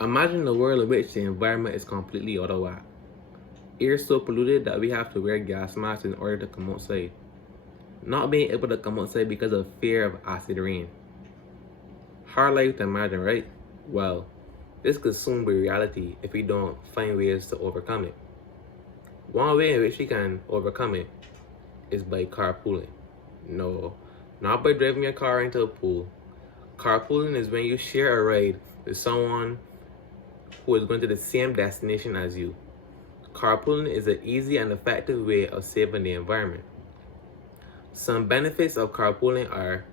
Imagine a world in which the environment is completely out of whack. Air so polluted that we have to wear gas masks in order to come outside. Not being able to come outside because of fear of acid rain. Hard life to imagine, right? Well, this could soon be reality if we don't find ways to overcome it. One way in which we can overcome it is by carpooling. No, not by driving your car into a pool. Carpooling is when you share a ride with someone who is going to the same destination as you. Carpooling is an easy and effective way of saving the environment. Some benefits of carpooling are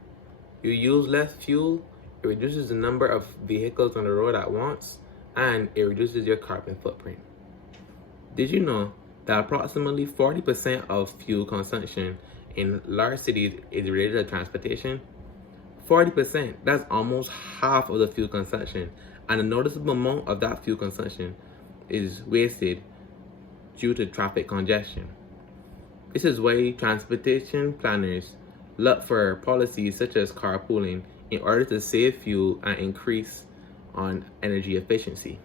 you use less fuel, it reduces the number of vehicles on the road at once, and it reduces your carbon footprint. Did you know that approximately 40% of fuel consumption in large cities is related to transportation? 40%, that's almost half of the fuel consumption, and a noticeable amount of that fuel consumption is wasted due to traffic congestion. This is why transportation planners look for policies such as carpooling in order to save fuel and increase on energy efficiency.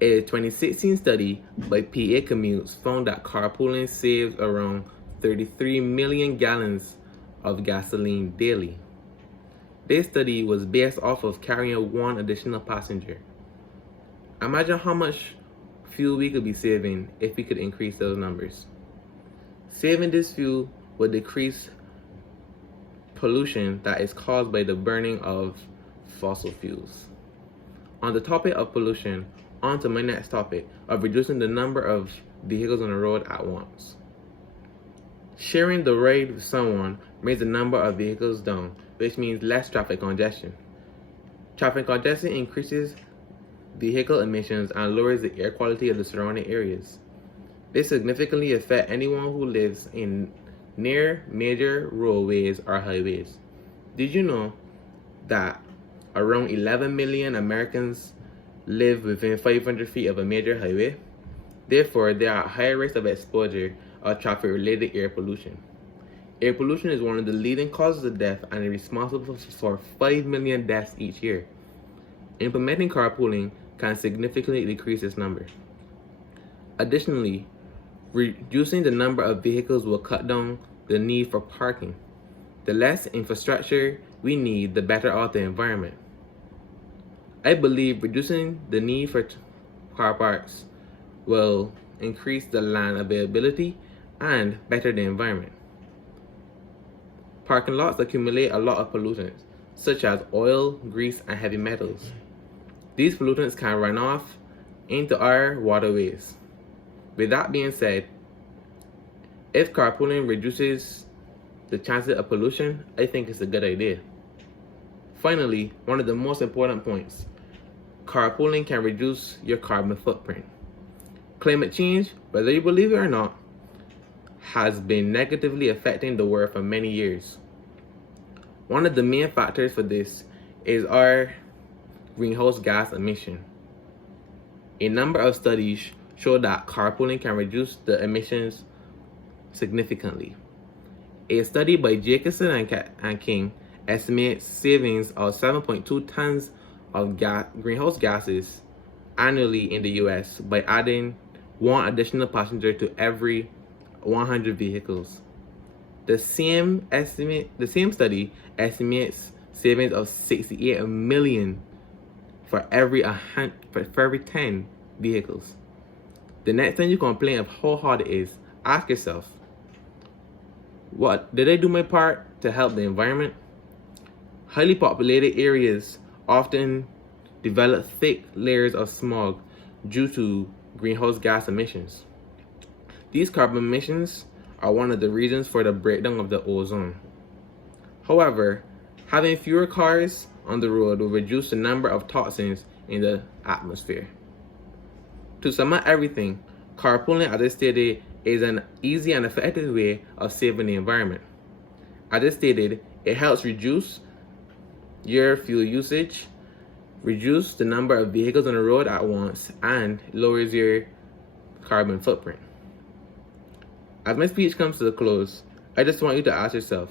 A 2016 study by PA Commutes found that carpooling saves around 33 million gallons of gasoline daily. This study was based off of carrying one additional passenger. Imagine how much fuel we could be saving if we could increase those numbers. Saving this fuel would decrease pollution that is caused by the burning of fossil fuels. On the topic of pollution, on to my next topic of reducing the number of vehicles on the road at once. Sharing the ride with someone brings the number of vehicles down, which means less traffic congestion. Traffic congestion increases vehicle emissions and lowers the air quality of the surrounding areas. This significantly affects anyone who lives in near major roadways or highways. Did you know that around 11 million Americans live within 500 feet of a major highway? Therefore, they are at higher risk of exposure of traffic-related air pollution. Air pollution is one of the leading causes of death and is responsible for 5 million deaths each year. Implementing carpooling can significantly decrease this number. Additionally, reducing the number of vehicles will cut down the need for parking. The less infrastructure we need, the better off the environment. I believe reducing the need for car parks will increase the land availability and better the environment. Parking lots accumulate a lot of pollutants, such as oil, grease, and heavy metals. These pollutants can run off into our waterways. With that being said, if carpooling reduces the chances of pollution, I think it's a good idea. Finally, one of the most important points, carpooling can reduce your carbon footprint. Climate change, whether you believe it or not, has been negatively affecting the world for many years. One of the main factors for this is our greenhouse gas emission. A number of studies show that carpooling can reduce the emissions significantly. A study by Jacobson and King estimates savings of 7.2 tons of greenhouse gases annually in the US by adding one additional passenger to every 100 vehicles. The same study estimates savings of 68 million for every 10 vehicles. The next time you complain of how hard it is, ask yourself, what did I do my part to help the environment? Highly populated areas often develop thick layers of smog due to greenhouse gas emissions. These carbon emissions are one of the reasons for the breakdown of the ozone. However, having fewer cars on the road will reduce the number of toxins in the atmosphere. To sum up everything, carpooling, as I stated, is an easy and effective way of saving the environment. As I stated, it helps reduce your fuel usage, reduce the number of vehicles on the road at once, and lowers your carbon footprint. As my speech comes to a close, I just want you to ask yourself,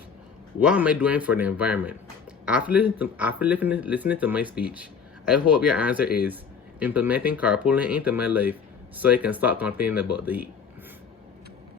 what am I doing for the environment? After listening to my speech, I hope your answer is implementing carpooling into my life so I can stop complaining about the heat.